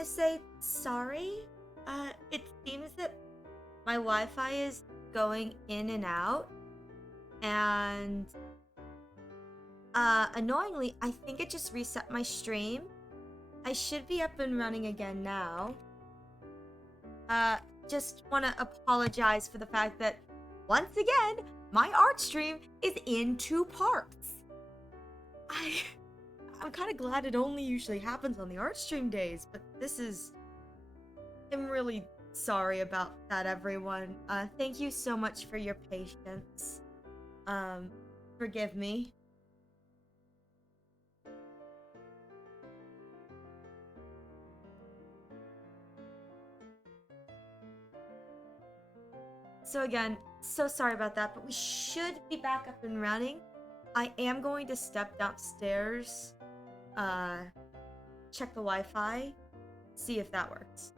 to say sorry. It seems that my Wi-Fi is going in and out, and annoyingly, I think it just reset my stream. I should be up and running again now. Just want to apologize for the fact that, once again, my art stream is in 2 parts. I'm kind of glad it only usually happens on the art stream days, but I'm really sorry about that, everyone. Thank you so much for your patience. Forgive me. So again, so sorry about that, but we should be back up and running. I am going to step downstairs, check the Wi-Fi, see if that works.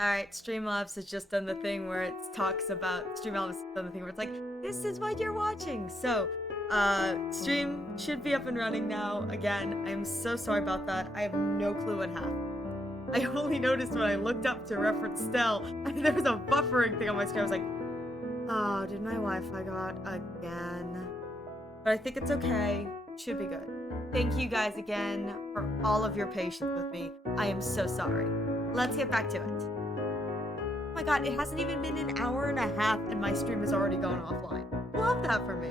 Alright, Streamlabs has just done the thing where it talks about Streamlabs has done the thing where it's like, this is what you're watching. So, stream should be up and running now. Again, I'm so sorry about that. I have no clue what happened. I only noticed when I looked up to reference Stell, and there was a buffering thing on my screen. I was like, oh, did my Wi-Fi go out again? But I think it's okay. Should be good. Thank you guys again for all of your patience with me. I am so sorry. Let's get back to it. Oh my god, it hasn't even been an hour and a half and my stream has already gone offline. Love that for me.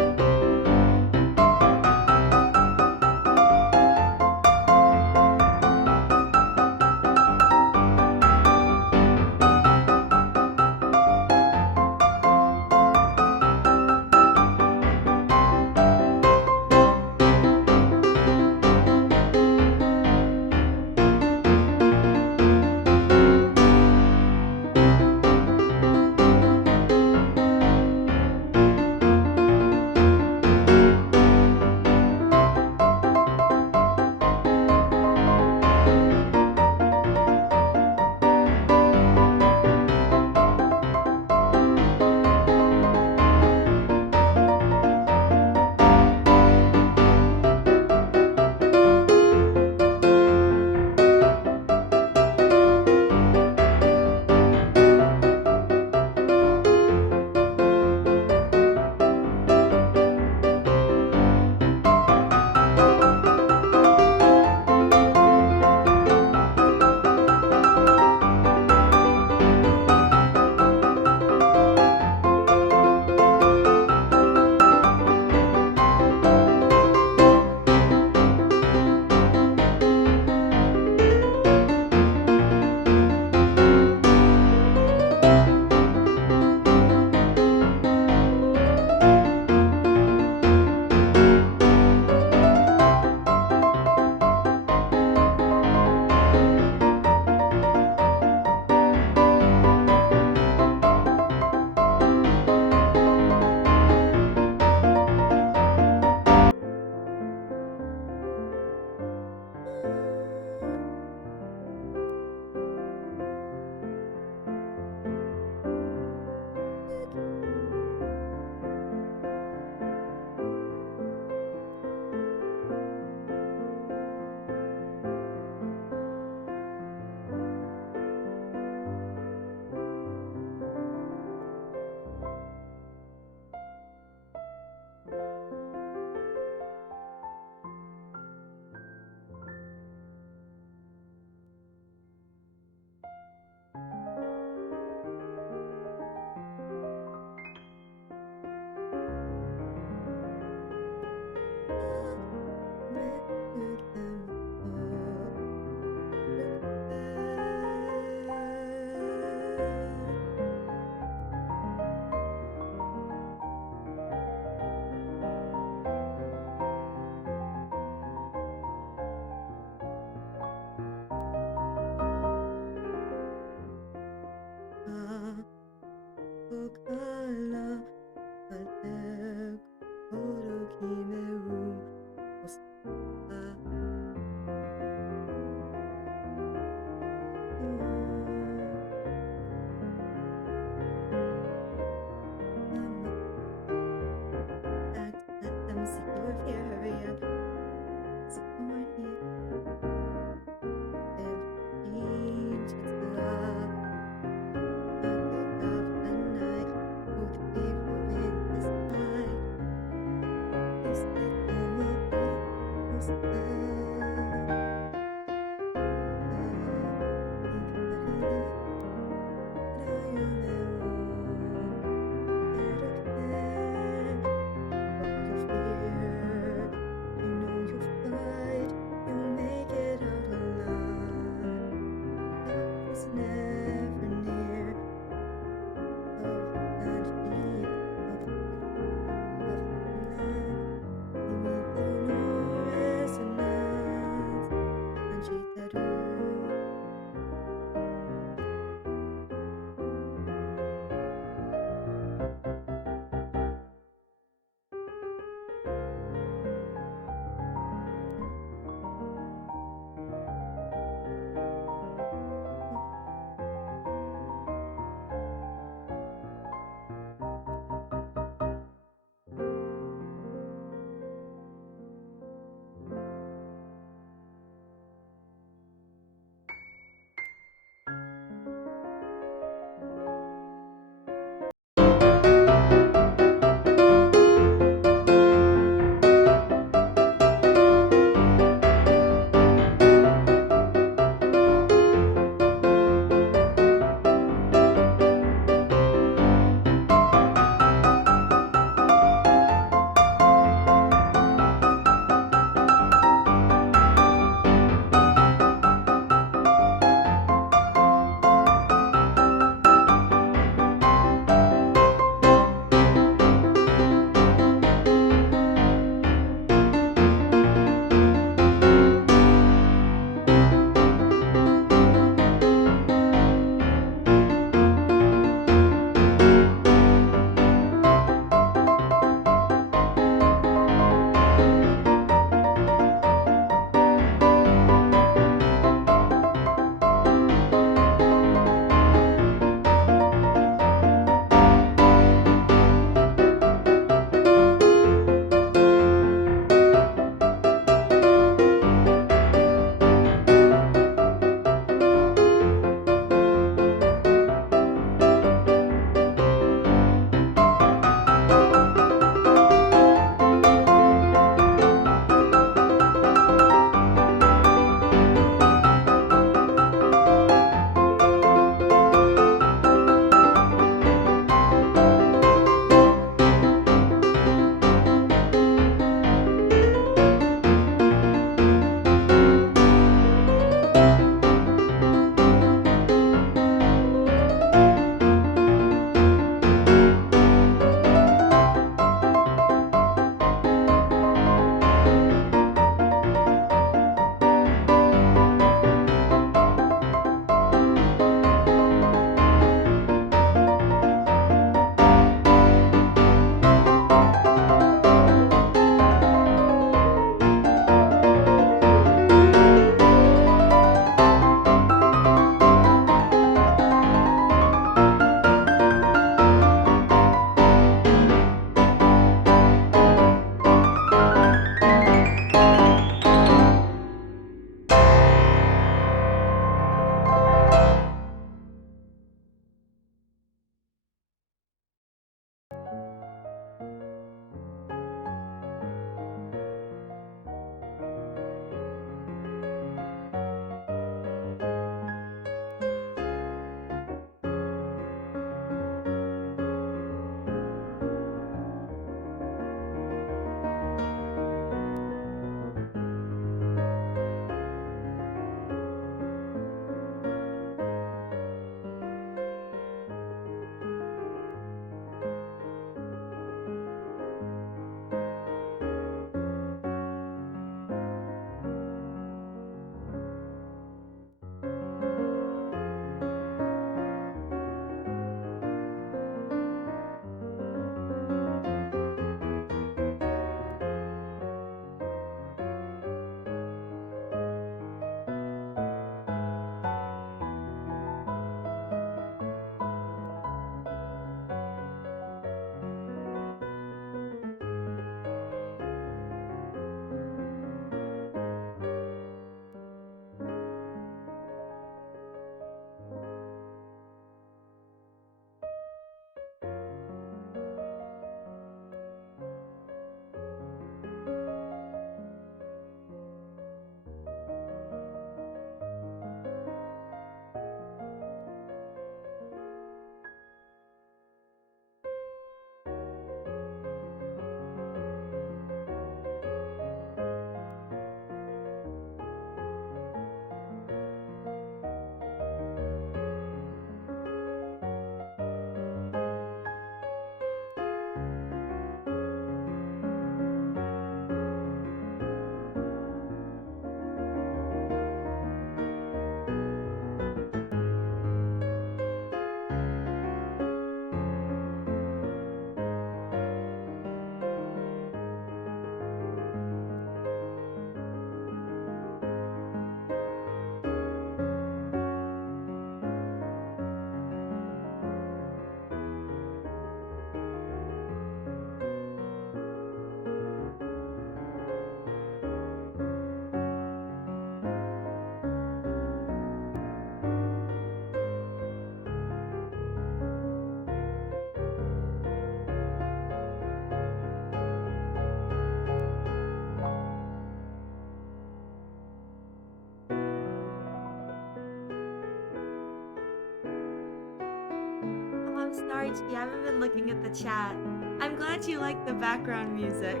I'm sorry, Chi. I haven't been looking at the chat. I'm glad you like the background music.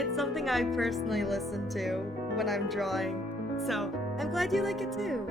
It's something I personally listen to when I'm drawing. So, I'm glad you like it too.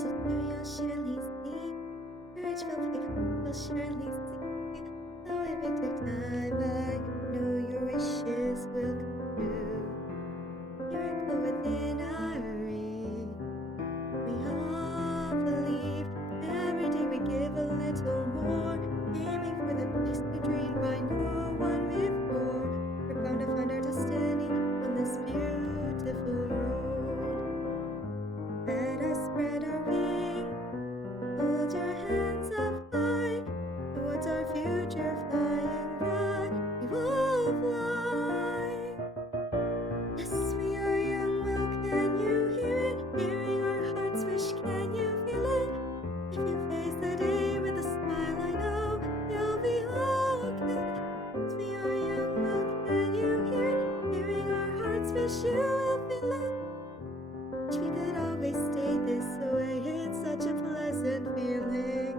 So through you'll surely see, courage will pick up, you'll surely see. Though it may take time, I know your wishes will come true. Miracle within our reach. We all believe every day we give a little more, aiming for the place we dream by no one before. We're bound to find our destiny on this beautiful road. Let us spread our wings, hold your hands up high, towards our future flying bright. We will fly. Yes, we are young, well, can you hear it? Hearing our hearts wish, can you feel it? If you face the day with a smile, I know you'll be okay. Yes, we are young, well, can you hear it? Hearing our hearts wish, you will feel it. Wish we could always stay this way, it's such a pleasant feeling.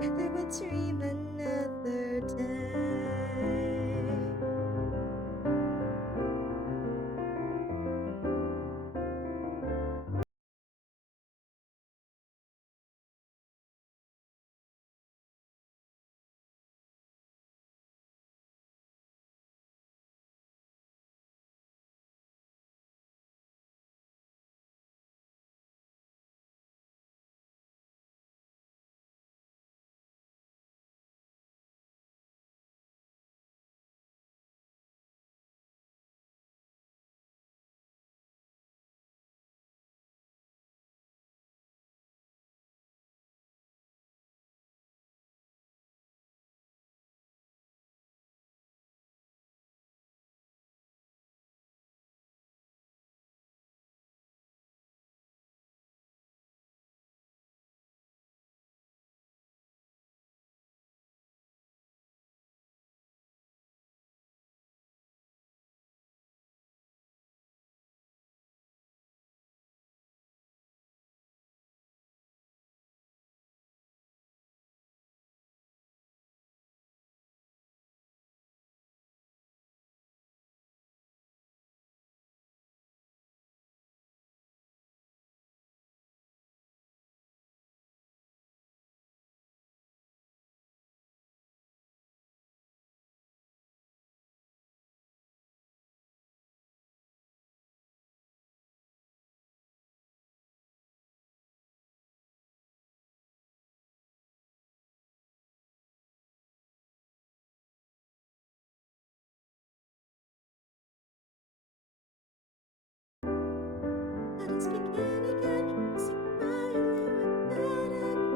And then we'll dream another day. Let us begin again, sing brightly without end.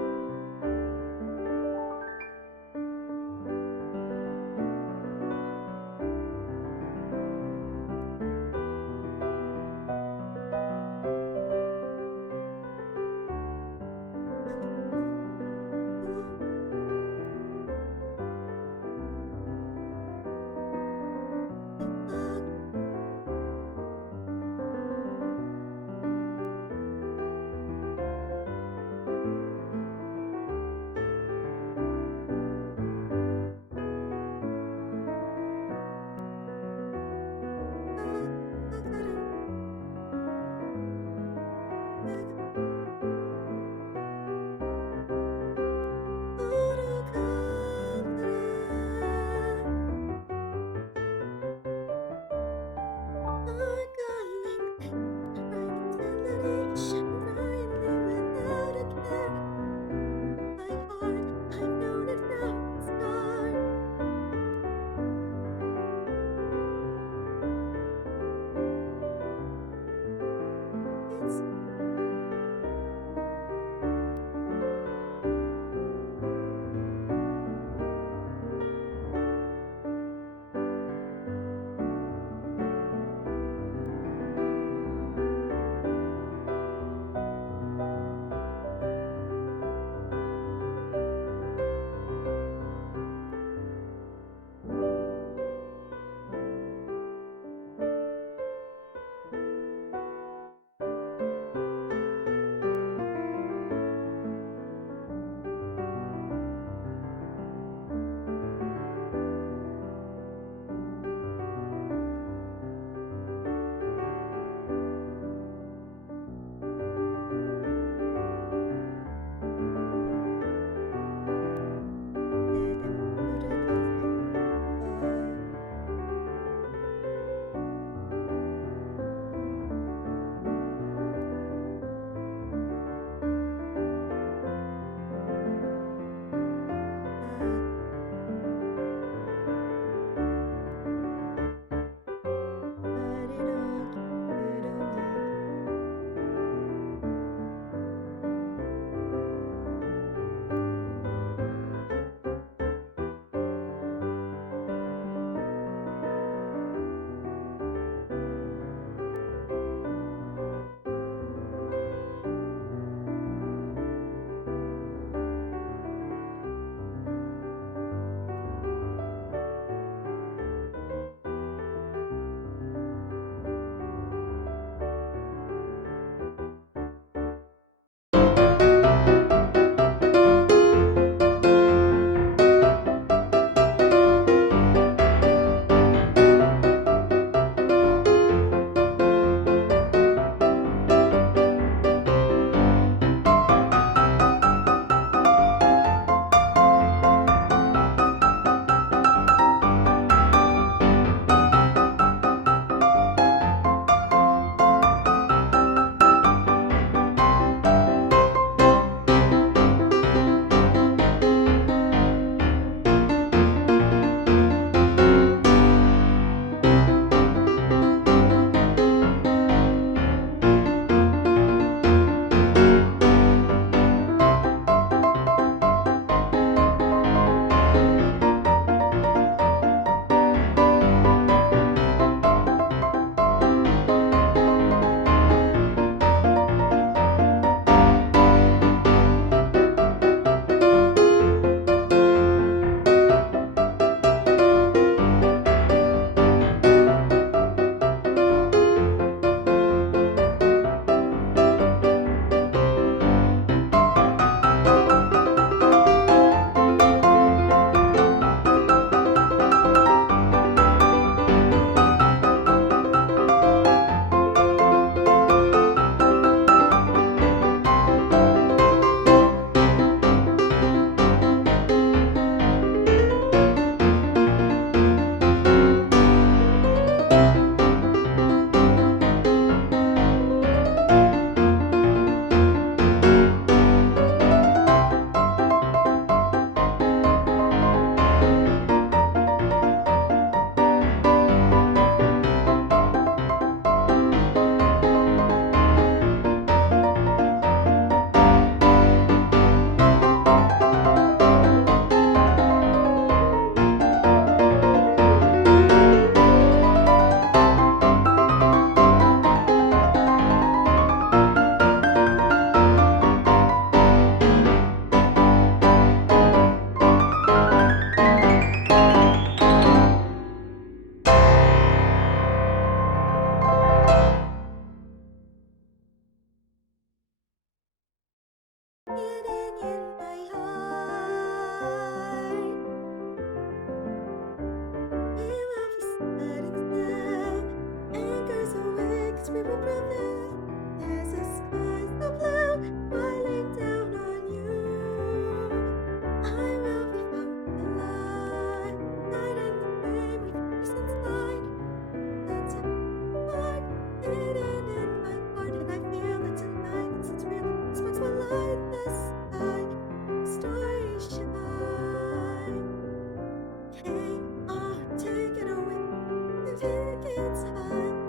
promise we will prove it. There's a sky so blue, smiling down on you. I will be found alive, night in the flame we've used inside. That's a spark hidden in my heart, and I feel it tonight. This is real. Sparks will light the sky. Stories shine. Hey, oh, take it away. The ticket's high.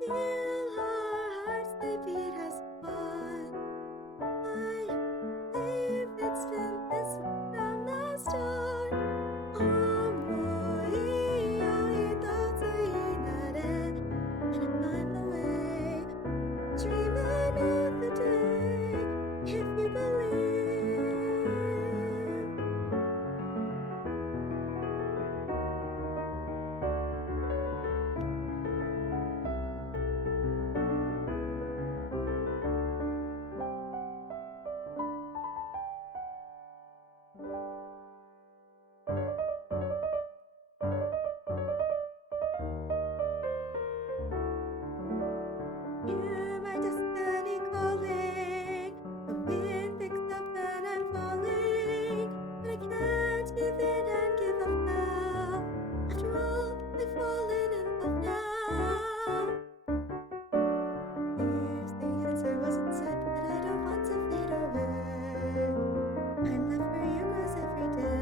Feel our hearts, they beat as one. I believe it's been this way from the start. 어머니의 떠들이 나를 and find the way. Dream another day if you believe. Hear my destiny calling. The wind picks up and I'm falling, but I can't give in and give up now. After all, I've fallen in love now. If the answer wasn't said, but I don't want to fade away. I'm left for you grows every day.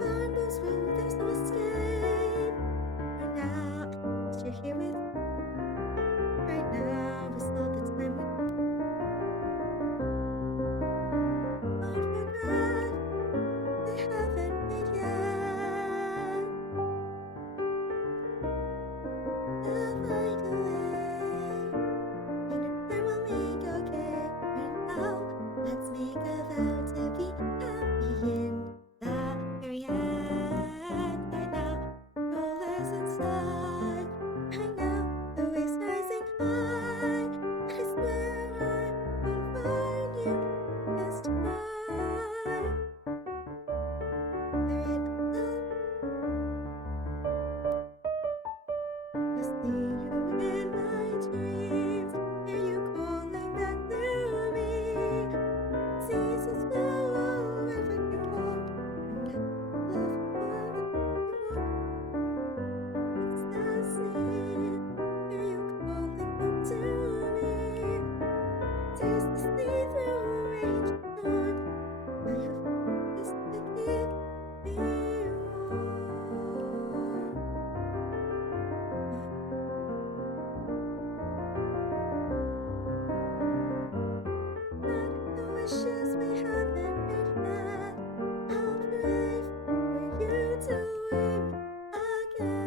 Time goes through, there's no escape. For now, you're here with me. Right now is all the time we don't regret. They haven't made yet. They'll find a way. You know they will make okay. Right now, let's make a vow to be happy in the very end. Right now, roll is inside. Right now, the waves rising high. I swear I won't find you this time. Where it all to see you in my dreams. Hear you calling back to me. Seasons flow wherever you want. And love wherever you want. It's the sea. Hear you calling back to me. Taste the sea through rage and storm. I have promised to keep me warm. The wishes we haven't made yet. I'll pray for you to win again.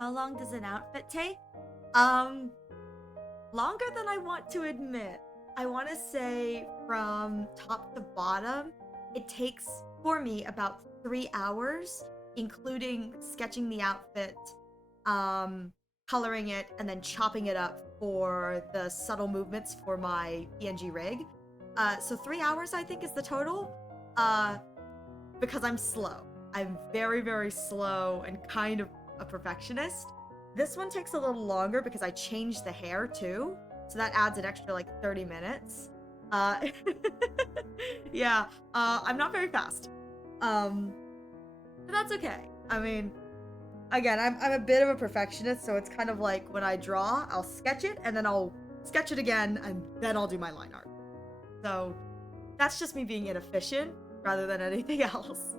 How long does an outfit take? Longer than I want to admit. I want to say from top to bottom, it takes for me about 3 hours, including sketching the outfit, coloring it, and then chopping it up for the subtle movements for my PNG rig. So 3 hours I think is the total. Because I'm slow. I'm very, very slow and kind of a perfectionist. This one takes a little longer because I changed the hair too, so that adds an extra like 30 minutes. Uh, yeah, I'm not very fast. Um, but that's okay. I mean, again, I'm a bit of a perfectionist, so it's kind of like when I draw, I'll sketch it and then I'll sketch it again and then I'll do my line art. So that's just me being inefficient rather than anything else.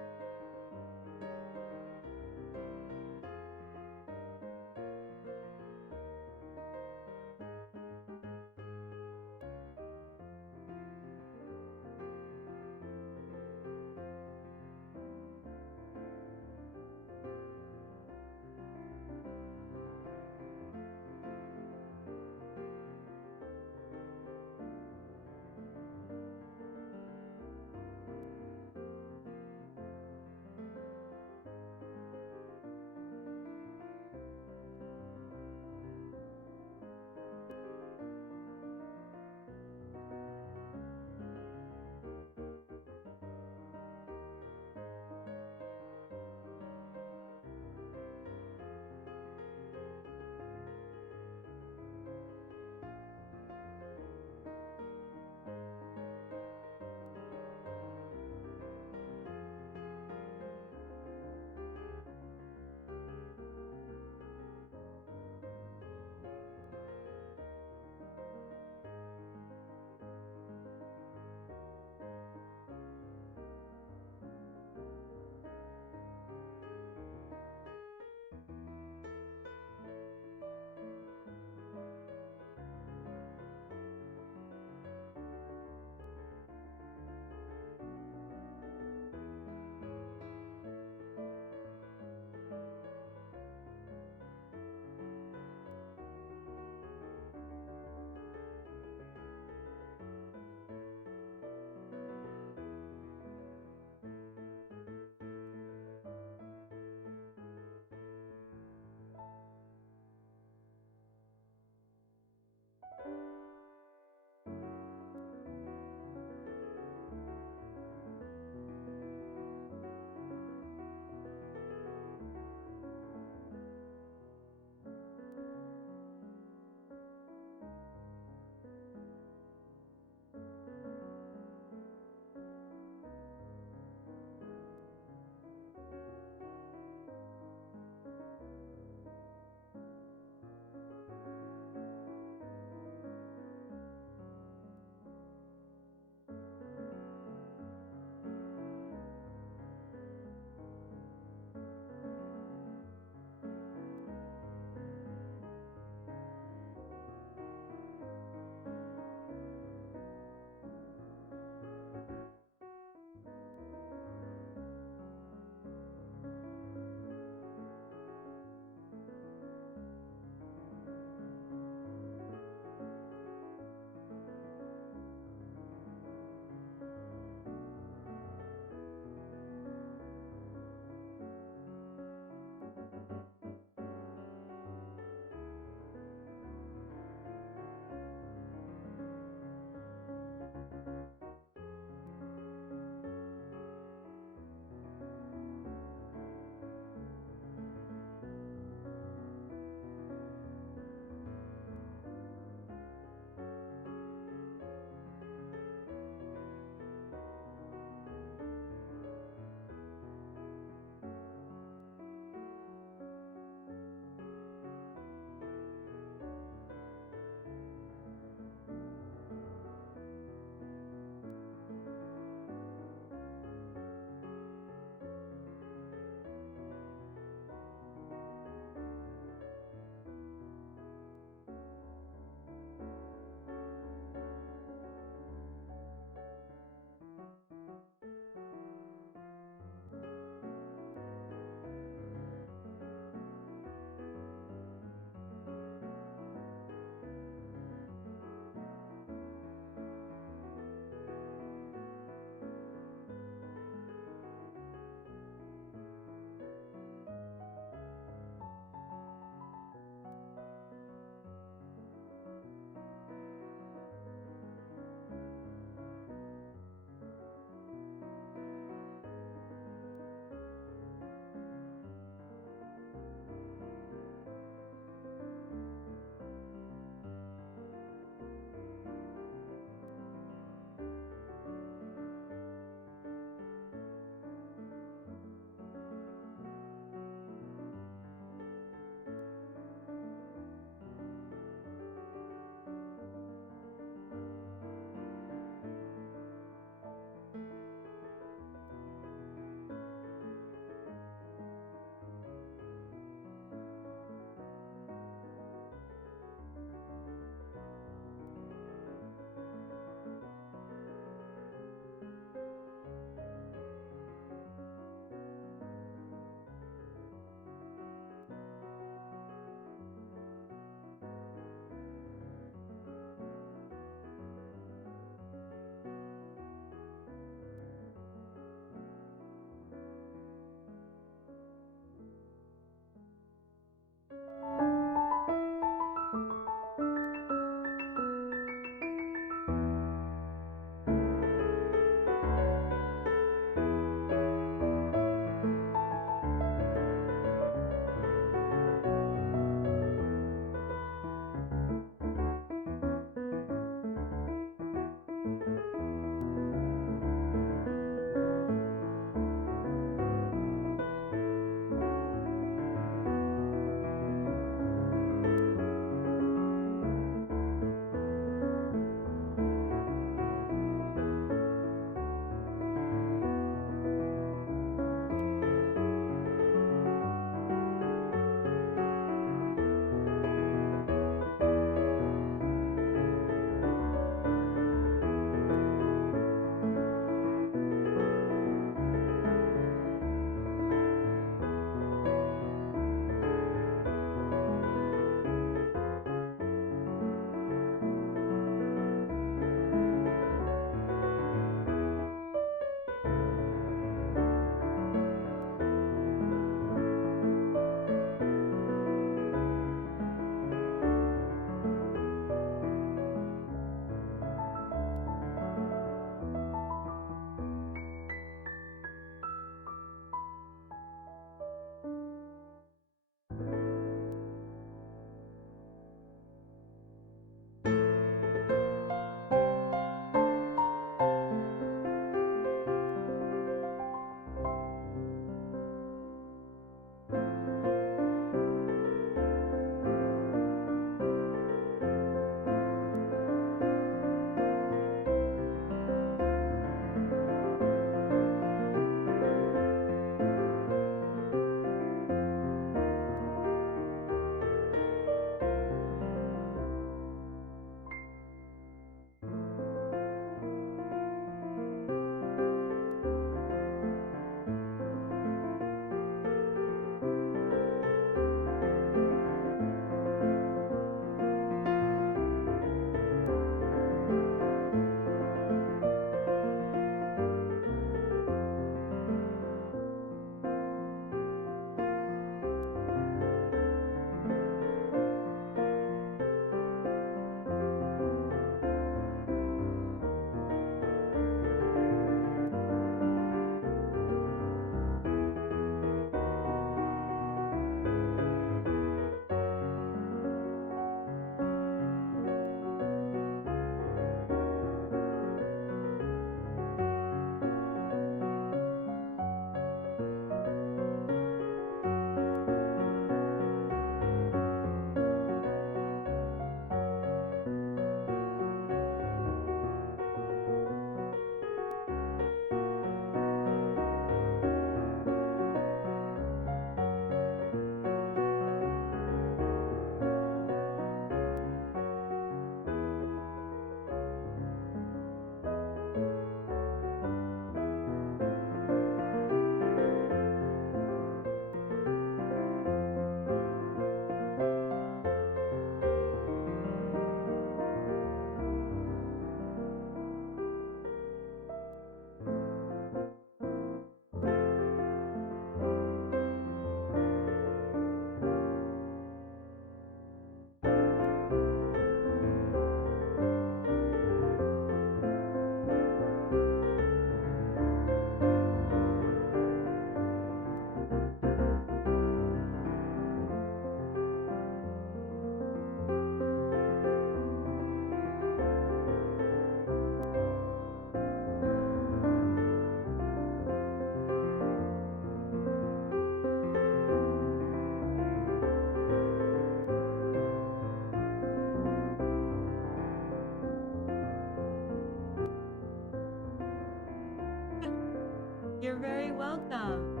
You're very welcome.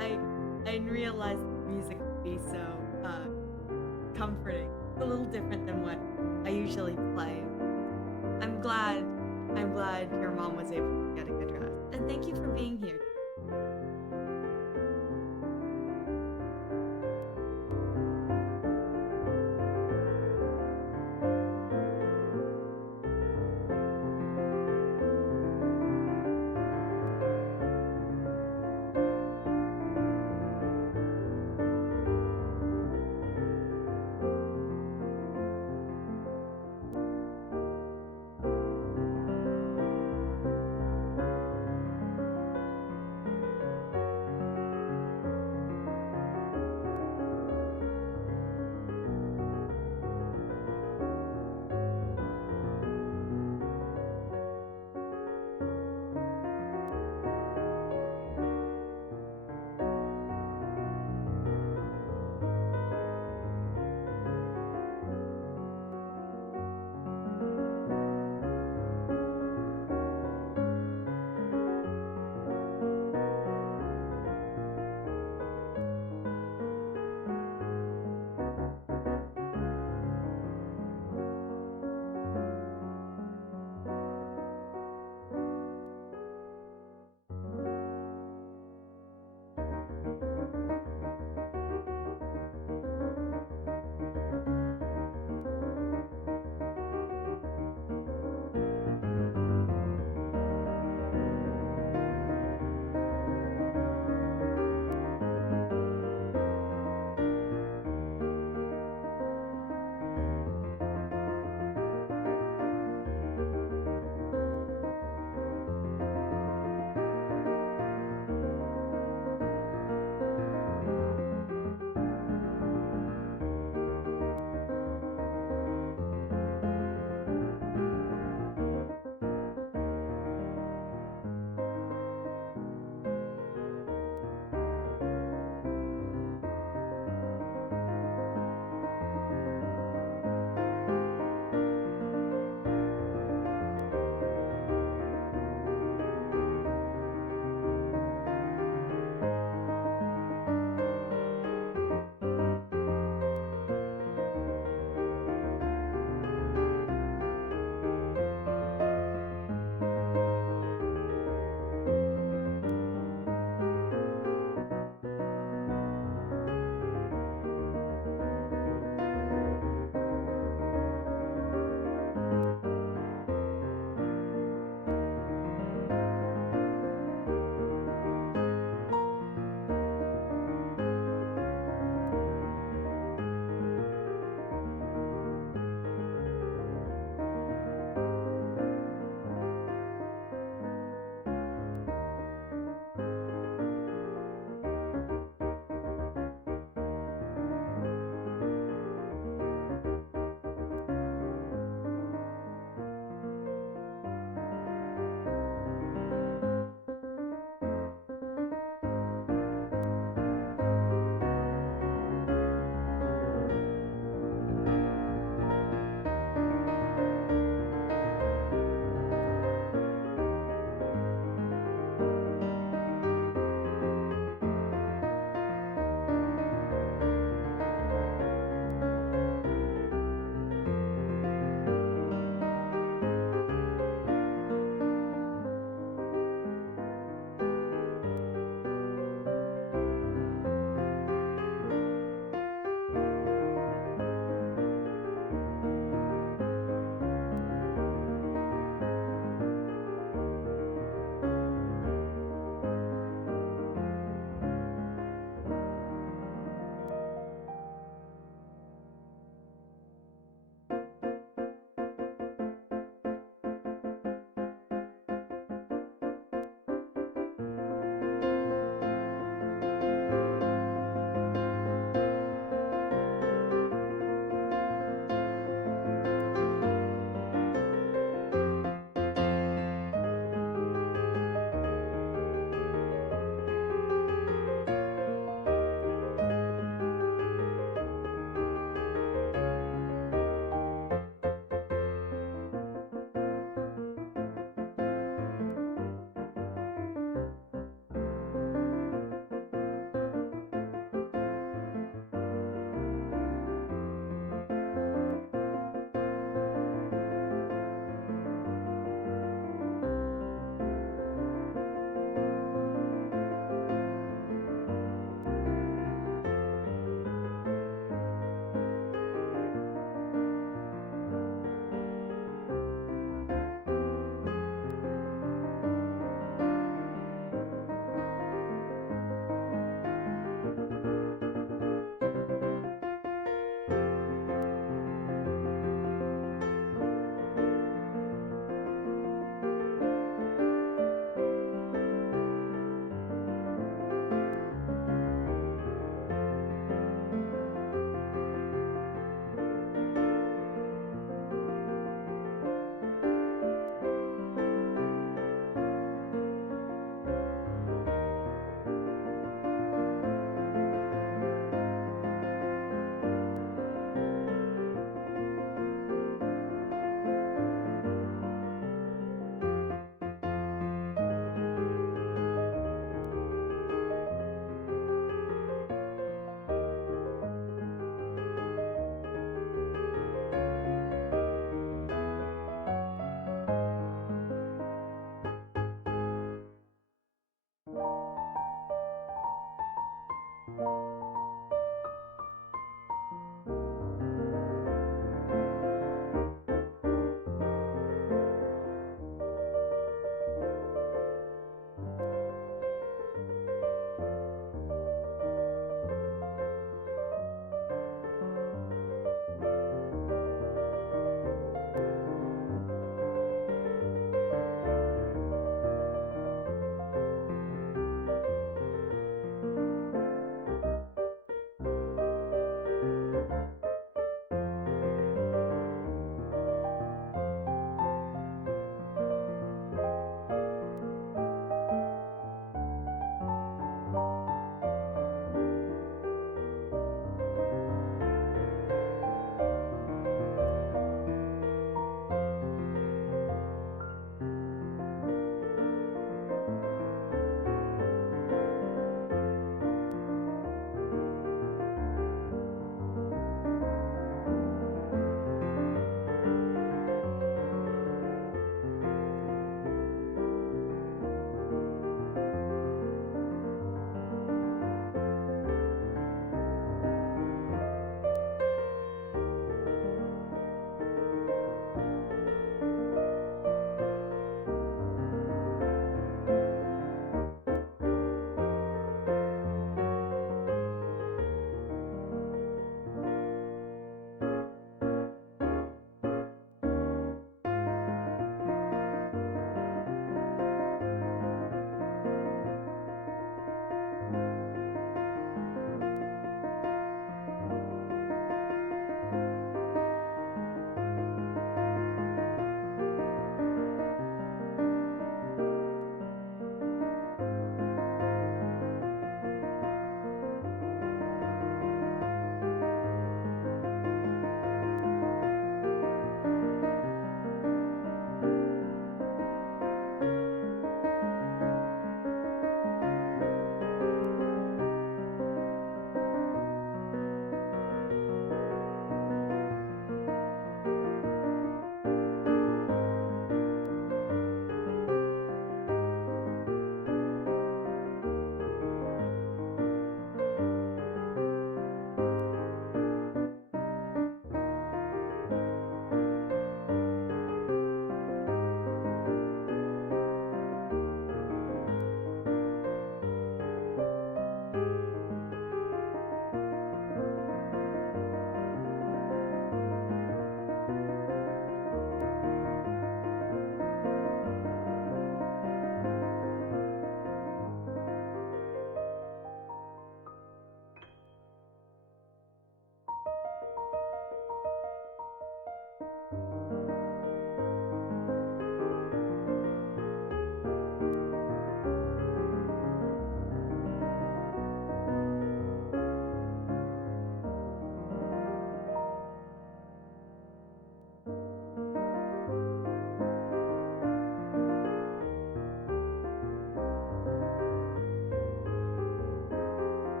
I I didn't realize music would be so comforting. It's a little different than what I usually play. I'm glad I'm glad your mom was able to get a good rest. And thank you for being here.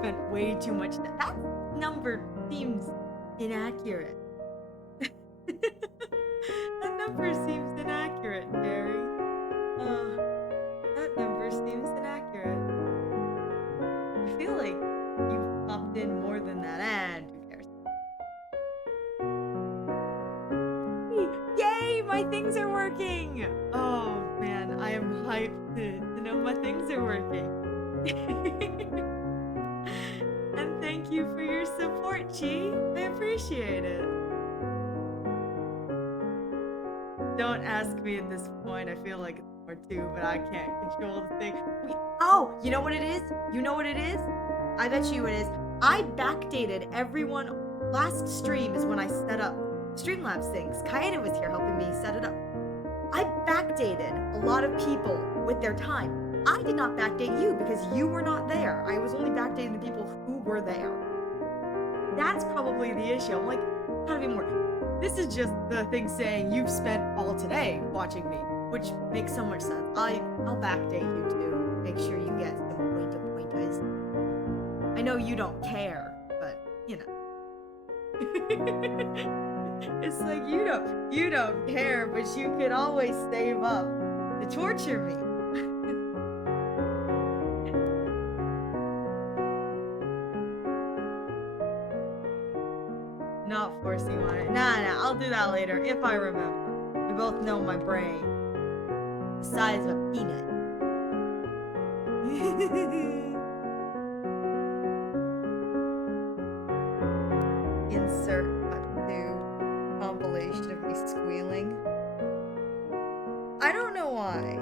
spent way too much. That number seems inaccurate. That number seems inaccurate, Gary. That number seems inaccurate. I feel like you've popped in more than that, and who cares? Yay, my things are working! Oh man, I am hyped to know my things are working. And thank you for your support, Chi. I appreciate it. Don't ask me at this point. I feel like it's more too, but I can't control the thing. Oh, you know what it is? You know what it is? I bet you it is. I backdated everyone. Last stream is when I set up Streamlabs things. Kaeda was here helping me set it up. I backdated a lot of people with their time. I did not backdate you because you were not there. I was only backdating the people who were there. That's probably the issue. I'm like, gotta be more. This is just the thing saying you've spent all today watching me, which makes so much sense. I'll backdate you too. Make sure you get some pointers. I know you don't care, but you know. It's like you don't care, but you could always save up to torture me. Not forcing on it. Nah, I'll do that later if I remember. We both know my brain. The size of a peanut. Insert cut to compilation of me squealing. I don't know why.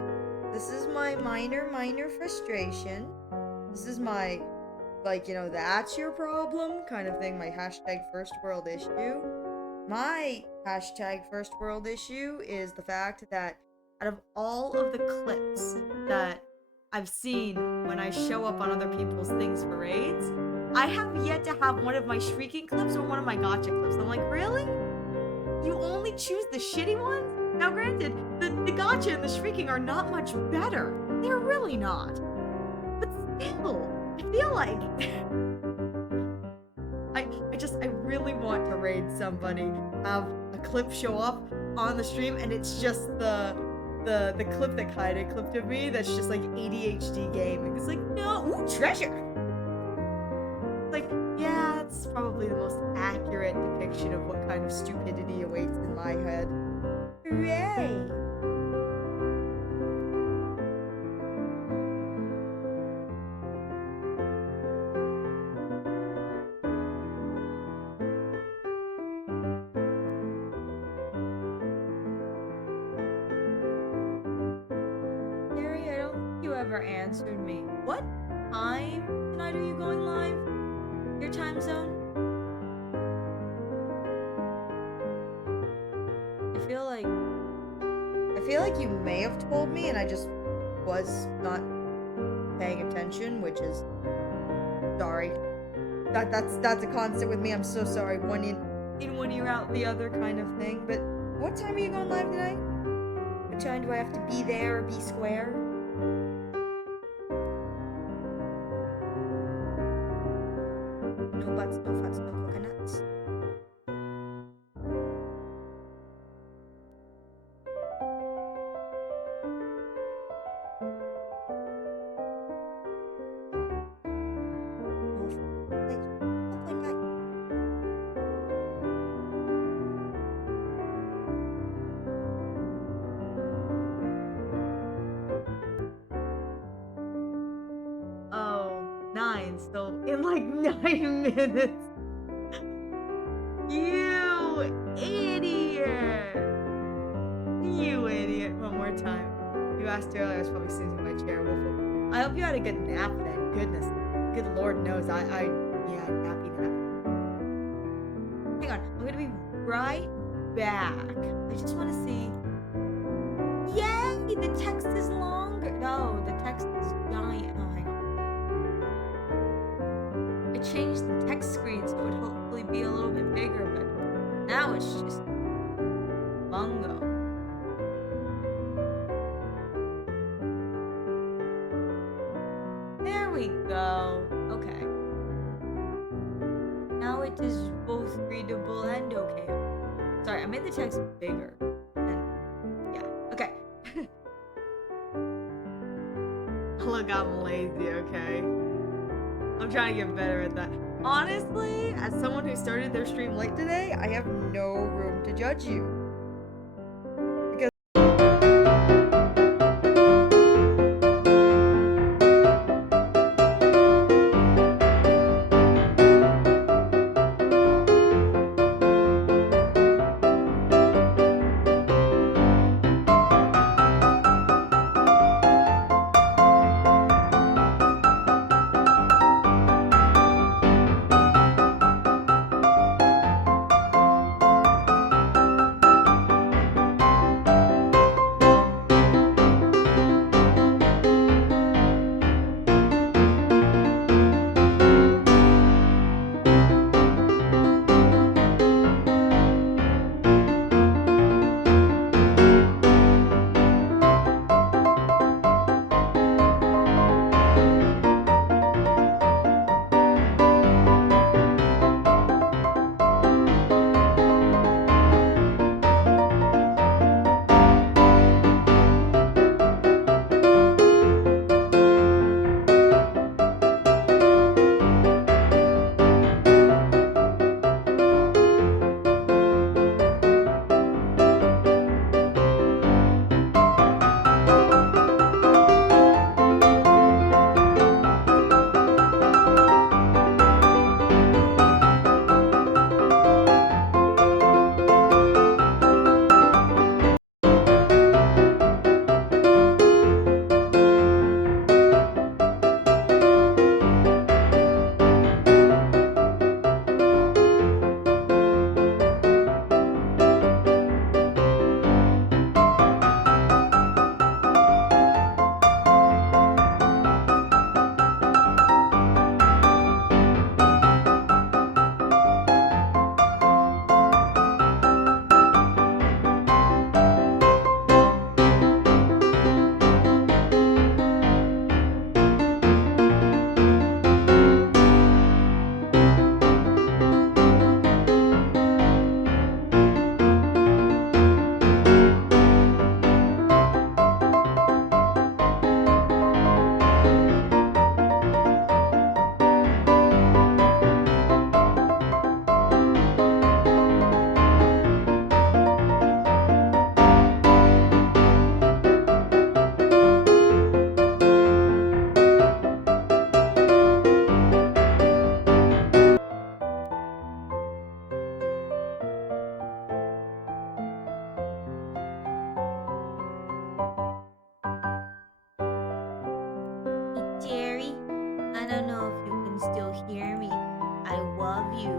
This is my minor frustration. This is my, like, you know, that's your problem kind of thing. My hashtag first world issue. My hashtag first world issue is the fact that out of all of the clips that I've seen when I show up on other people's things for raids, I have yet to have one of my shrieking clips or one of my gotcha clips. I'm like, really? You only choose the shitty ones? Now granted, the gotcha and the shrieking are not much better. They're really not. But still, I feel like I really want to raid somebody, have a clip show up on the stream, and it's just the clip that Kaede clipped of me that's just like ADHD gaming. It's like, no, ooh, treasure! It's like, yeah, it's probably the most accurate depiction of what kind of stupidity awaits in my head. Hooray! Gary, I don't think you ever answered me. What time tonight are you going live? Your time zone? I feel like you may have told me and I just was not paying attention, which is sorry. That's a constant with me. I'm so sorry. One in one ear out the other kind of thing. But what time are you going live tonight? What time do I have to be there or be square? No butts, no fats, no coconuts. Oh, 9, so in like 9 minutes. You idiot! You idiot. One more time. You asked earlier, I was probably sitting in my chair. I hope you had a good nap then. Goodness. Good Lord knows. Yeah, nappy. Hang on. I'm gonna be right back. I just want to see. Yay! The text is longer. No, the text is giant. Oh, hang on. I changed the text screen so it would hopefully be a little bit bigger, but now it's just bungo. There we go. Okay. now it is both readable and okay. Sorry, I made the text bigger. And yeah, okay. Look, I'm lazy, okay? I'm trying to get better at that. Honestly, as someone who started their stream late today, I have no room to judge you. Jerry, I don't know if you can still hear me. I love you.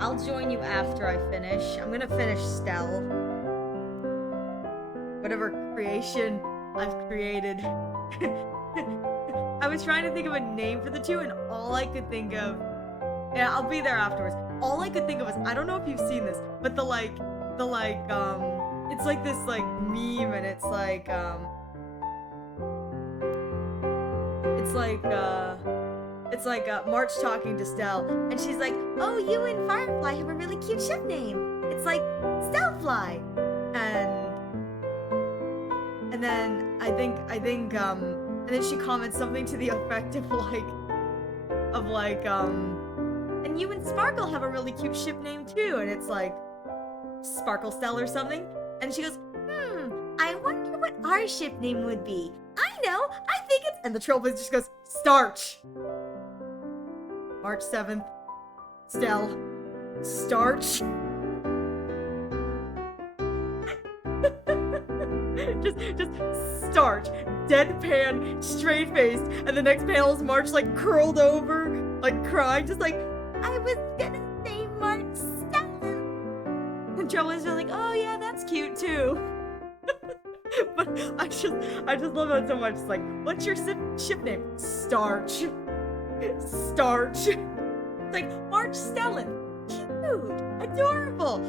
I'll join you after I finish. I'm gonna finish Stell. Whatever creation I've created. I was trying to think of a name for the two, and all I could think of... Yeah, I'll be there afterwards. All I could think of was, I don't know if you've seen this, but it's like this, like, meme, and it's like March talking to Stell, and she's like, "Oh, you and Firefly have a really cute ship name. It's like Stellfly." And then I think and then she comments something to the effect of and you and Sparkle have a really cute ship name too, and it's like Sparkle Stell or something. And she goes, I wonder what our ship name would be. I know, I think it's... And the Trailblazer just goes, Starch. March 7th, Stell, Starch. just Starch, deadpan, straight-faced, and the next panel is March, like, curled over, like, crying, just like, I was gonna say March 7th. And Trailblazer's like, oh yeah, that's cute too. But I just love that so much. It's like, what's your ship name? Starch. Starch. It's like, March Stellan. Cute. Adorable.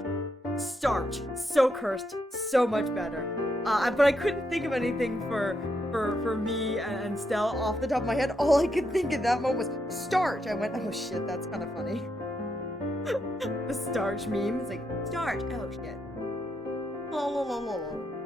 Starch. So cursed. So much better. But I couldn't think of anything for me and Stell off the top of my head. All I could think in that moment was Starch. I went, oh shit, that's kind of funny. starch meme. It's like, starch. Oh, shit. Lol, lol, lol, lol, lol.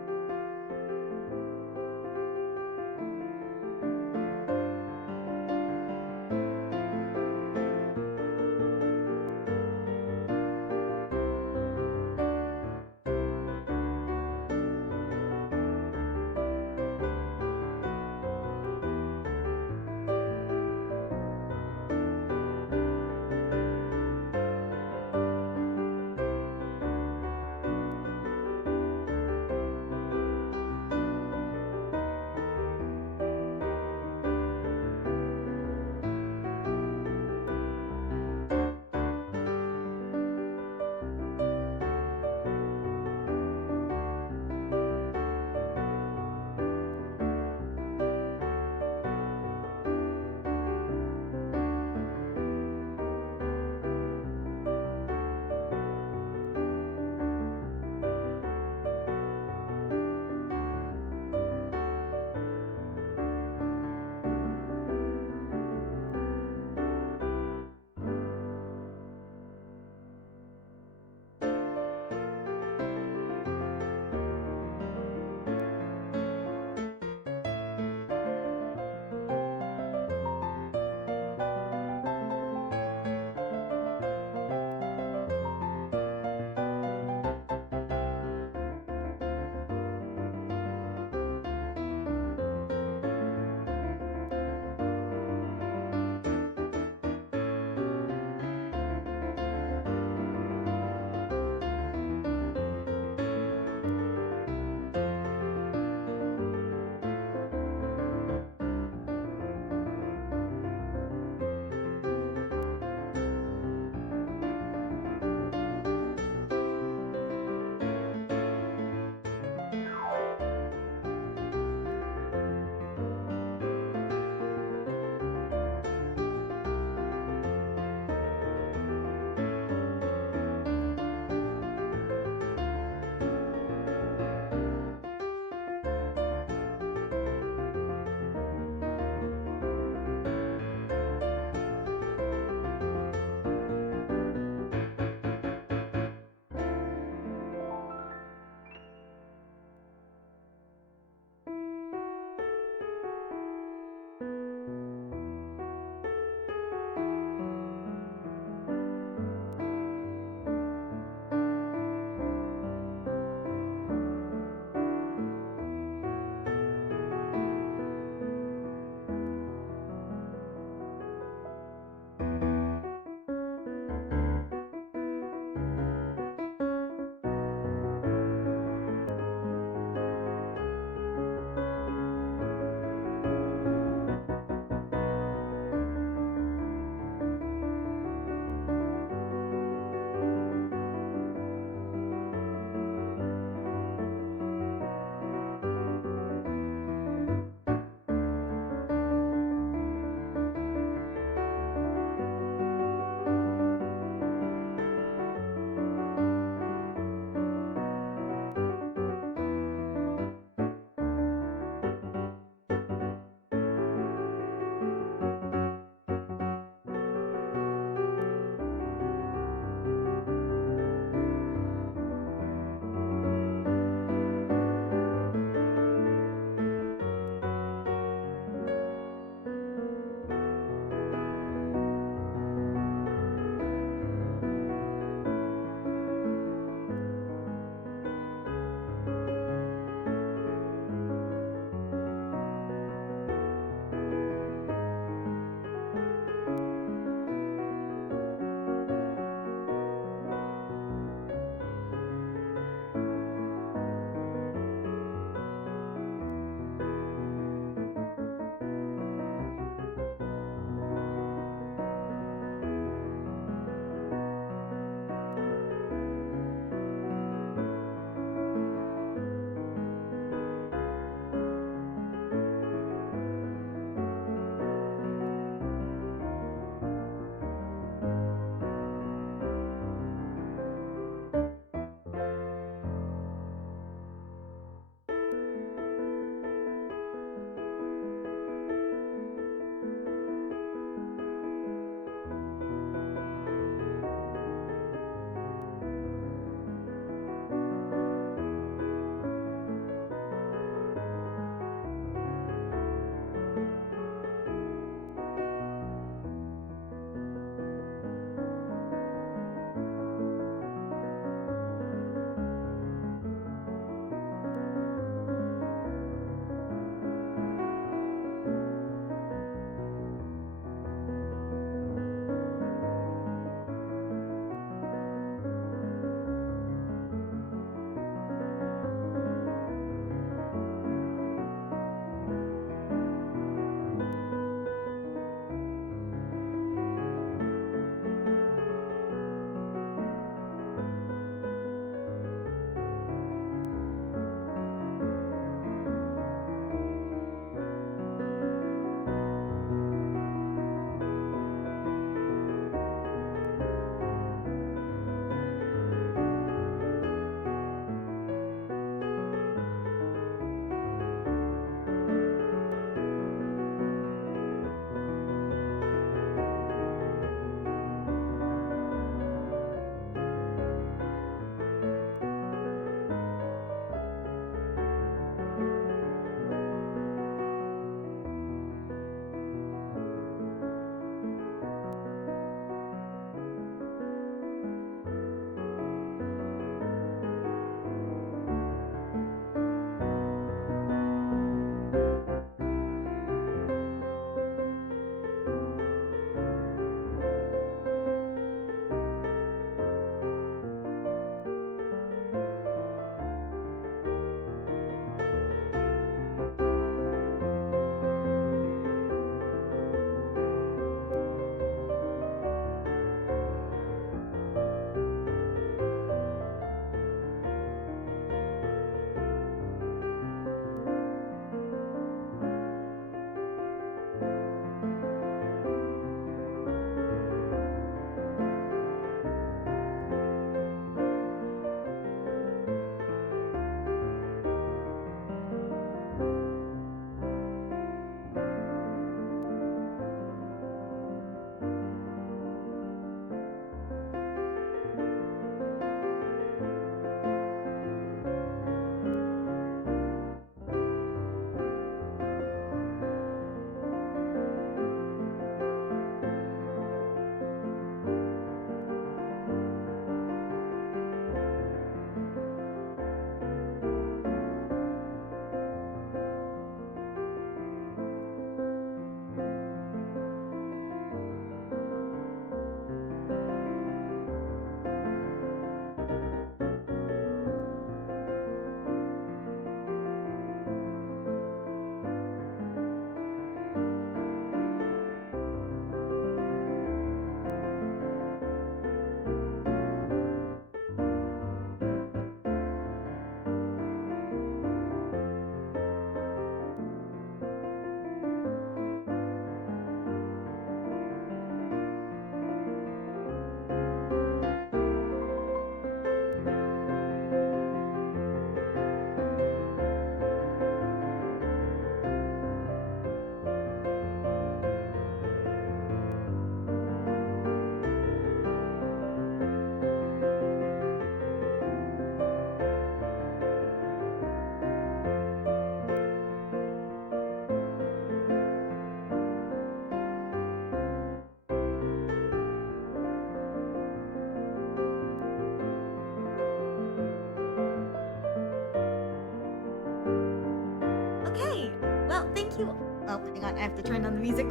thank you. Oh, hang on, I have to turn on the music.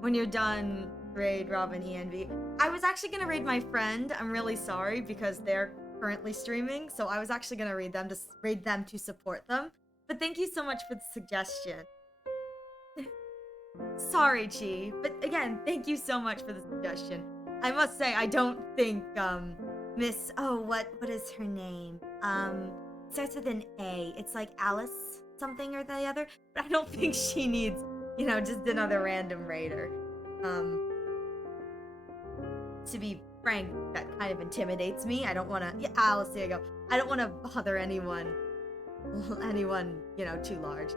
When you're done, raid Robin ENV. I was actually gonna raid my friend. I'm really sorry because they're currently streaming, so I was actually gonna raid them to support them. But thank you so much for the suggestion. Sorry, Chi, but again, thank you so much for the suggestion. I must say, I don't think Miss what is her name? Starts with an A. It's like Alice something or the other, but I don't think she needs, you know, just another random raider. To be frank, that kind of intimidates me. I don't want to. Yeah, Alice, there you go. I don't want to bother anyone, you know, too large.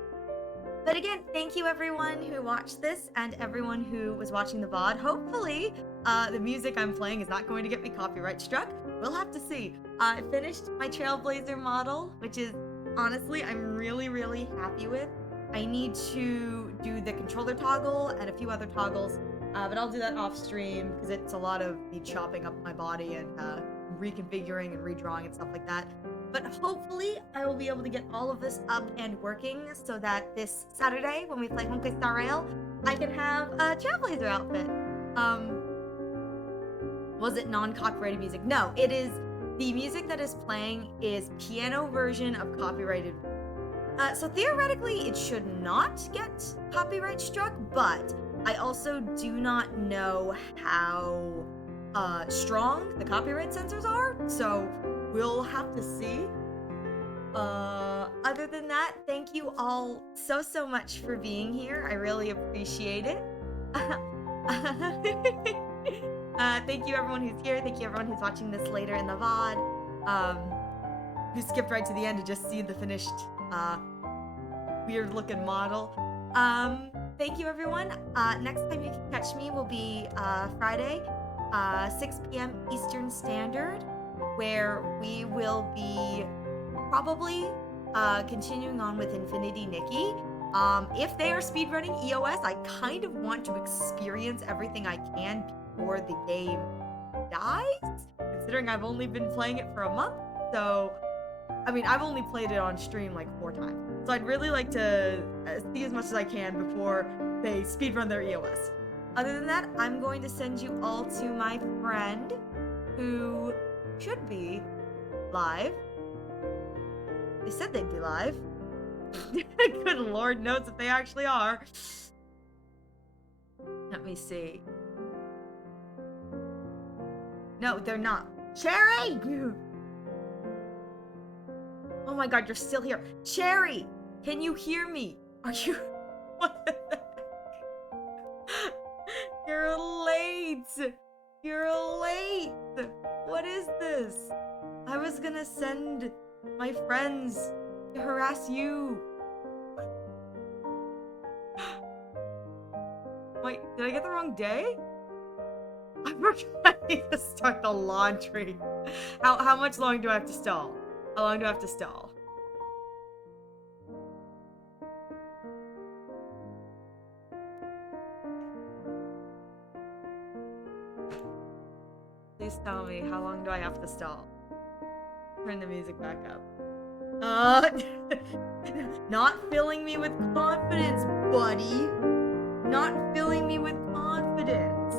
But again, thank you everyone who watched this and everyone who was watching the VOD. Hopefully, the music I'm playing is not going to get me copyright struck. We'll have to see. I finished my Trailblazer model, which is honestly, I'm really, really happy with. I need to do the controller toggle and a few other toggles, but I'll do that off stream because it's a lot of me chopping up my body and reconfiguring and redrawing and stuff like that. But hopefully, I will be able to get all of this up and working so that this Saturday, when we play Honkai Star Rail, I can have a Trailblazer outfit. Was it non-copyrighted music? No, it is. The music that is playing is piano version of copyrighted. So theoretically, it should not get copyright struck, but I also do not know how strong the copyright censors are, so we'll have to see. Other than that, thank you all so much for being here. I really appreciate it. Thank you everyone who's here. Thank you everyone who's watching this later in the VOD. Who skipped right to the end to just see the finished weird looking model. Thank you everyone. Next time you can catch me will be Friday, 6 p.m. Eastern Standard, where we will be probably continuing on with Infinity Nikki. If they are speedrunning EOS, I kind of want to experience everything I can before the game dies, considering I've only been playing it for a month. So, I mean, I've only played it on stream like 4 times. So I'd really like to see as much as I can before they speedrun their EOS. Other than that, I'm going to send you all to my friend, who should be live. They said they'd be live. Good Lord knows if they actually are. Let me see. No, they're not. Cherry! Oh my god, you're still here. Cherry! Can you hear me? Are you... What the heck? You're late! You're late! What is this? I was gonna send my friends to harass you. Wait, did I get the wrong day? I forgot I need to start the laundry. How much long do I have to stall? How long do I have to stall? Please tell me, how long do I have to stall? Turn the music back up. Not filling me with confidence, buddy. Not filling me with confidence.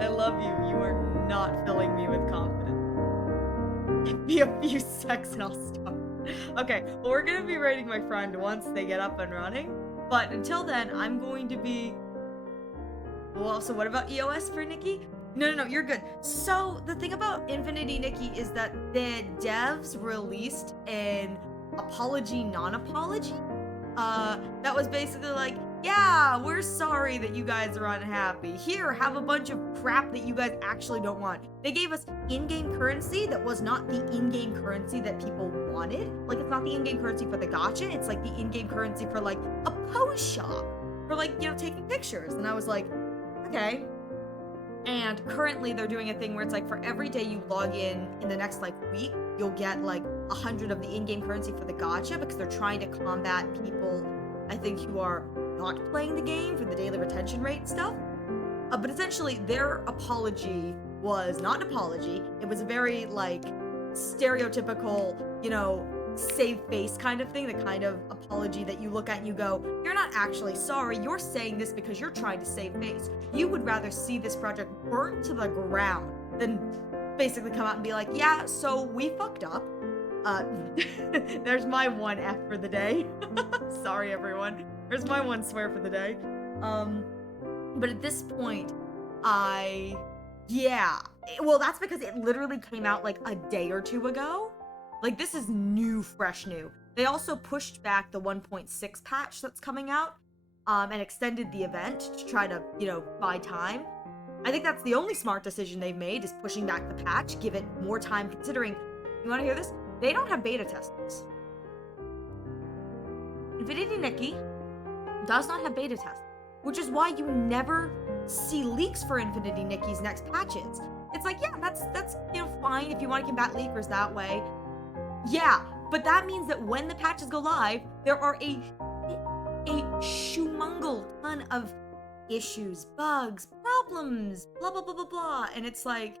I love you. You are not filling me with confidence. Give me a few seconds and I'll stop. Okay, well, we're gonna be raiding my friend once they get up and running. But until then, I'm going to be... Well, so what about EOS for Nikki? No, you're good. So, the thing about Infinity Nikki is that the devs released an apology, non-apology. That was basically like, yeah, we're sorry that you guys are unhappy. Here, have a bunch of crap that you guys actually don't want. They gave us in-game currency that was not the in-game currency that people wanted. Like, it's not the in-game currency for the gacha. It's like the in-game currency for, like, a pose shop. For, like, you know, taking pictures. And I was like, okay. And currently they're doing a thing where it's like for every day you log in the next like week, you'll get like 100 of the in-game currency for the gacha because they're trying to combat people, I think, who are not playing the game for the daily retention rate stuff. But essentially their apology was not an apology. It was a very, like, stereotypical, you know, save face kind of thing, the kind of apology that you look at and you go, you're not actually sorry, you're saying this because you're trying to save face. You would rather see this project burnt to the ground than basically come out and be like, yeah, so we fucked up. There's my one F for the day. Sorry, everyone. There's my one swear for the day. But at this point, yeah. Well, that's because it literally came out like a day or two ago. Like, this is new, fresh new. They also pushed back the 1.6 patch that's coming out, and extended the event to try to, you know, buy time. I think that's the only smart decision they've made, is pushing back the patch, give it more time, considering, you wanna hear this? They don't have beta testers. Infinity Nikki does not have beta tests, which is why you never see leaks for Infinity Nikki's next patches. It's like, yeah, that's you know, fine if you want to combat leakers that way. Yeah, but that means that when the patches go live, there are a shumangle ton of issues, bugs, problems, blah, blah, blah, blah, blah. And it's like,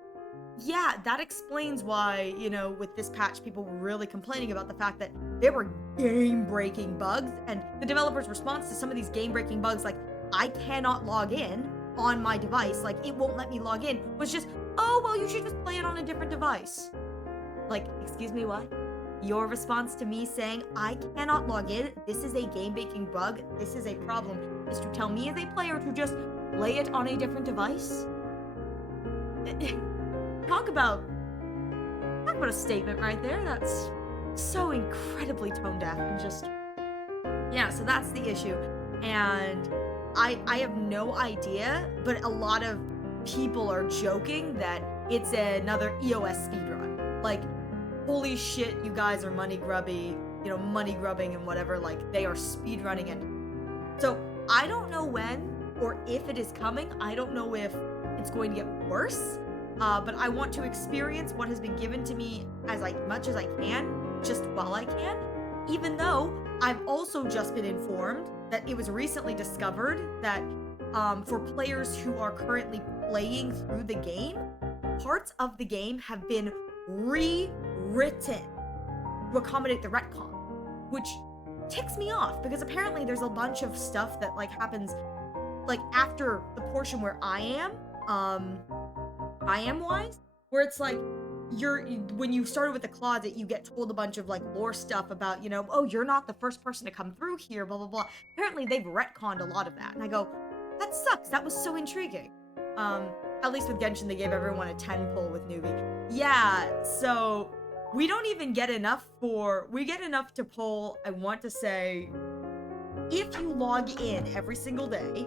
yeah, that explains why, you know, with this patch, people were really complaining about the fact that there were game-breaking bugs, and the developer's response to some of these game-breaking bugs, like, I cannot log in on my device, like, it won't let me log in, was just, oh, well, you should just play it on a different device. Like, excuse me, what? Your response to me saying, I cannot log in, this is a game-breaking bug, this is a problem, is to tell me as a player to just play it on a different device? Talk about a statement right there. That's so incredibly tone deaf and just, yeah, so that's the issue. And I have no idea, but a lot of people are joking that it's another EOS speedrun. Like, holy shit, you guys are money grubby, you know, money grubbing and whatever, like, they are speedrunning it. So, I don't know when or if it is coming. I don't know if it's going to get worse. But I want to experience what has been given to me as much as I can, just while I can, even though I've also just been informed that it was recently discovered that for players who are currently playing through the game, parts of the game have been rewritten to accommodate the retcon, which ticks me off, because apparently there's a bunch of stuff that, like, happens, like, after the portion where I am wise, where it's like, when you started with the closet, you get told a bunch of, like, lore stuff about, you know, oh, you're not the first person to come through here, blah, blah, blah. Apparently, they've retconned a lot of that, and I go, that sucks, that was so intriguing. At least with Genshin, they gave everyone a 10 pull with newbie. Yeah, so we don't even get enough we get enough to pull, I want to say, if you log in every single day,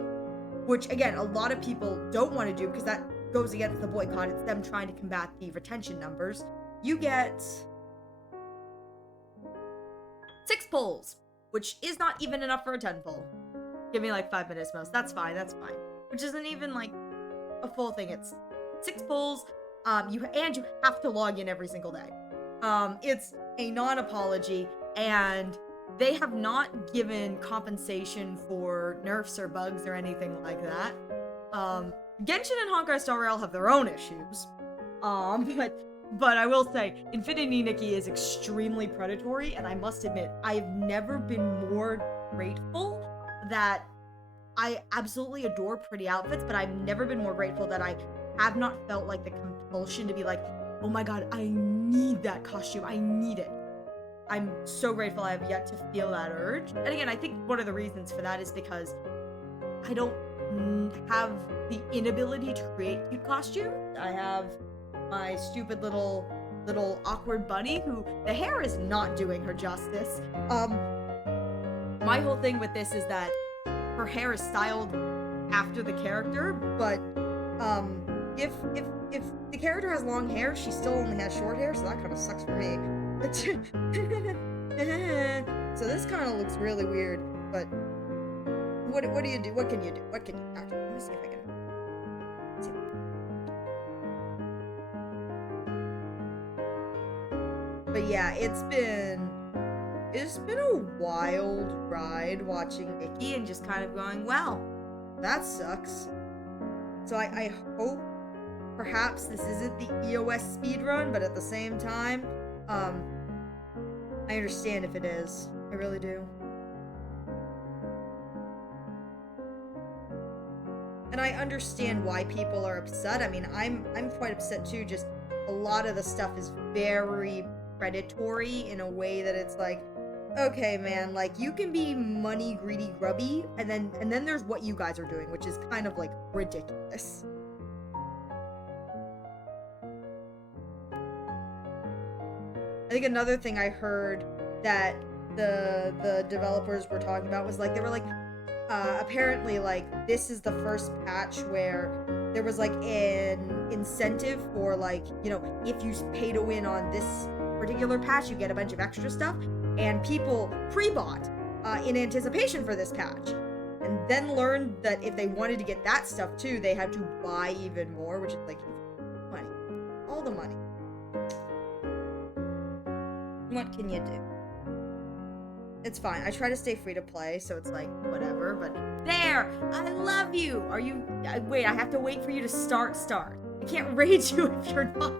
which, again, a lot of people don't want to do, because that goes against the boycott, it's them trying to combat the retention numbers, you get 6 pulls, which is not even enough for a 10 pull. Give me like 5 minutes most. That's fine. Which isn't even like a full thing. It's 6 pulls. You have to log in every single day. It's a non-apology, and they have not given compensation for nerfs or bugs or anything like that. Genshin and Honkai Star Rail have their own issues. But I will say, Infinity Nikki is extremely predatory, and I must admit, I've never been more grateful that I absolutely adore pretty outfits, but I've never been more grateful that I have not felt like the compulsion to be like, oh my god, I need that costume, I need it. I'm so grateful I have yet to feel that urge. And again, I think one of the reasons for that is because I don't have the inability to create cute costumes. I have my stupid little awkward bunny who the hair is not doing her justice. My whole thing with this is that her hair is styled after the character, but if the character has long hair, she still only has short hair, so that kind of sucks for me. So this kind of looks really weird, but what do you do? What can you do? What can you actually? Let me see if I can. See. But yeah, it's been a wild ride watching Nikki and just kind of going, wow, that sucks. So I hope perhaps this isn't the EOS speedrun, but at the same time, I understand if it is. I really do. And I understand why people are upset. I mean, I'm quite upset too. Just a lot of the stuff is very predatory in a way that it's like, okay, man, like you can be money greedy grubby, and then there's what you guys are doing, which is kind of like ridiculous. I think another thing I heard that the developers were talking about was like they were like apparently like this is the first patch where there was like an incentive for like, you know, if you pay to win on this particular patch you get a bunch of extra stuff, and people pre-bought in anticipation for this patch, and then learned that if they wanted to get that stuff too they had to buy even more, which is like money, all the money. What can you do? It's fine. I try to stay free to play, so it's like, whatever, but there! I love you! Are you... wait, I have to wait for you to start. I can't raid you if you're not.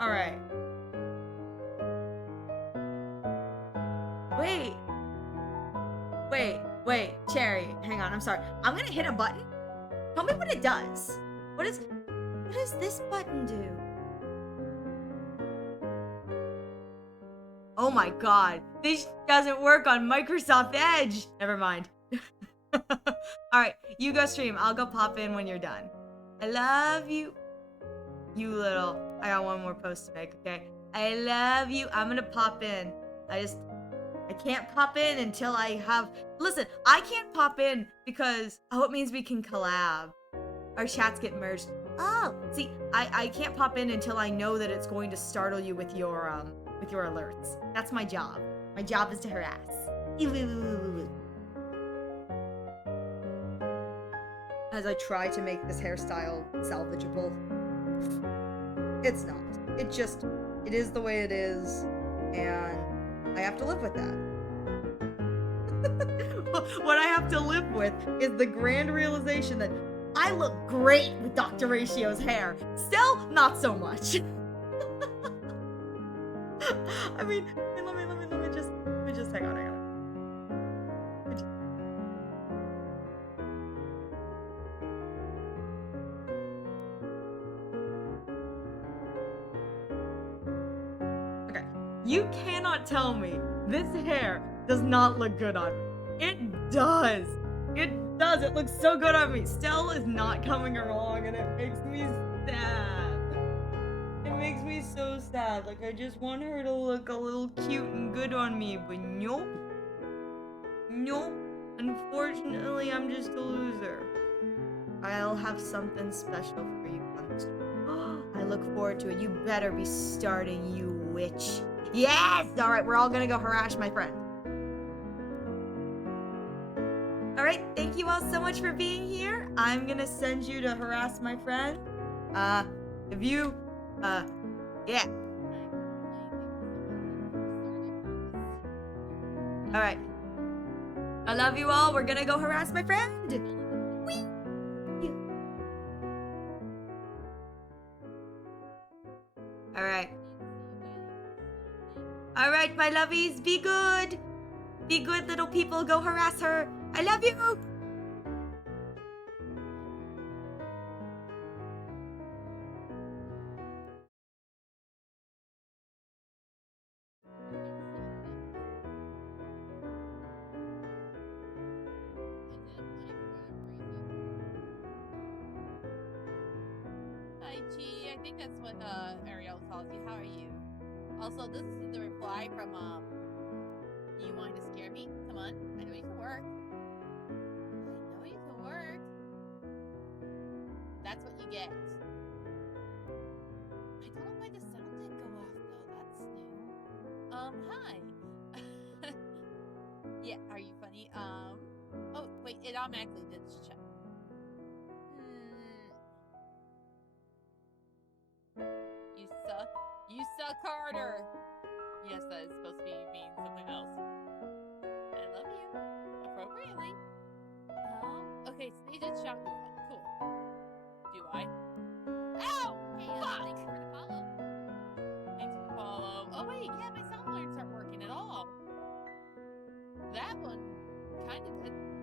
Alright. Wait, Cherry. Hang on, I'm sorry. I'm gonna hit a button. Tell me what it does. What does this button do? Oh my god, this doesn't work on Microsoft Edge. Never mind. Alright, you go stream. I'll go pop in when you're done. I love you. You little... I got one more post to make, okay? I love you. I'm gonna pop in. I can't pop in until I have... Listen, I can't pop in because... Oh, it means we can collab. Our chats get merged. Oh, see, I can't pop in until I know that it's going to startle you with your alerts. That's my job. My job is to harass. As I try to make this hairstyle salvageable. It's not. It is the way it is, and I have to live with that. What I have to live with is the grand realization that I look great with Dr. Ratio's hair. Still, not so much. I mean, let me just hang on. Okay, you cannot tell me this hair does not look good on me. It does. It does. It looks so good on me. Stell is not coming along, and it makes me sad. It makes me so sad. Like, I just want her to look a little cute and good on me, but nope. Nope. Unfortunately, I'm just a loser. I'll have something special for you on the stream. I look forward to it. You better be starting, you witch. Yes! Alright, we're all gonna go harass my friend. Alright, thank you all so much for being here. I'm gonna send you to harass my friend. If you, yeah. Alright. I love you all. We're gonna go harass my friend. Whee! Alright. Alright, my lovies, be good. Be good, little people. Go harass her. I love you. Hi, Chi. I think that's what Ariel calls you. How are you? Also, this is the reply from you wanting to scare me? Come on, I know you can work. I know you can work. That's what you get. I don't know why the sound didn't go off though. That's new. Hi. Yeah, are you funny? Oh wait, it automatically did check. You suck. You suck harder. Yes, that is supposed to mean something else. I love you. Appropriately. Okay, so they did shop move on. Cool. That one kind of did.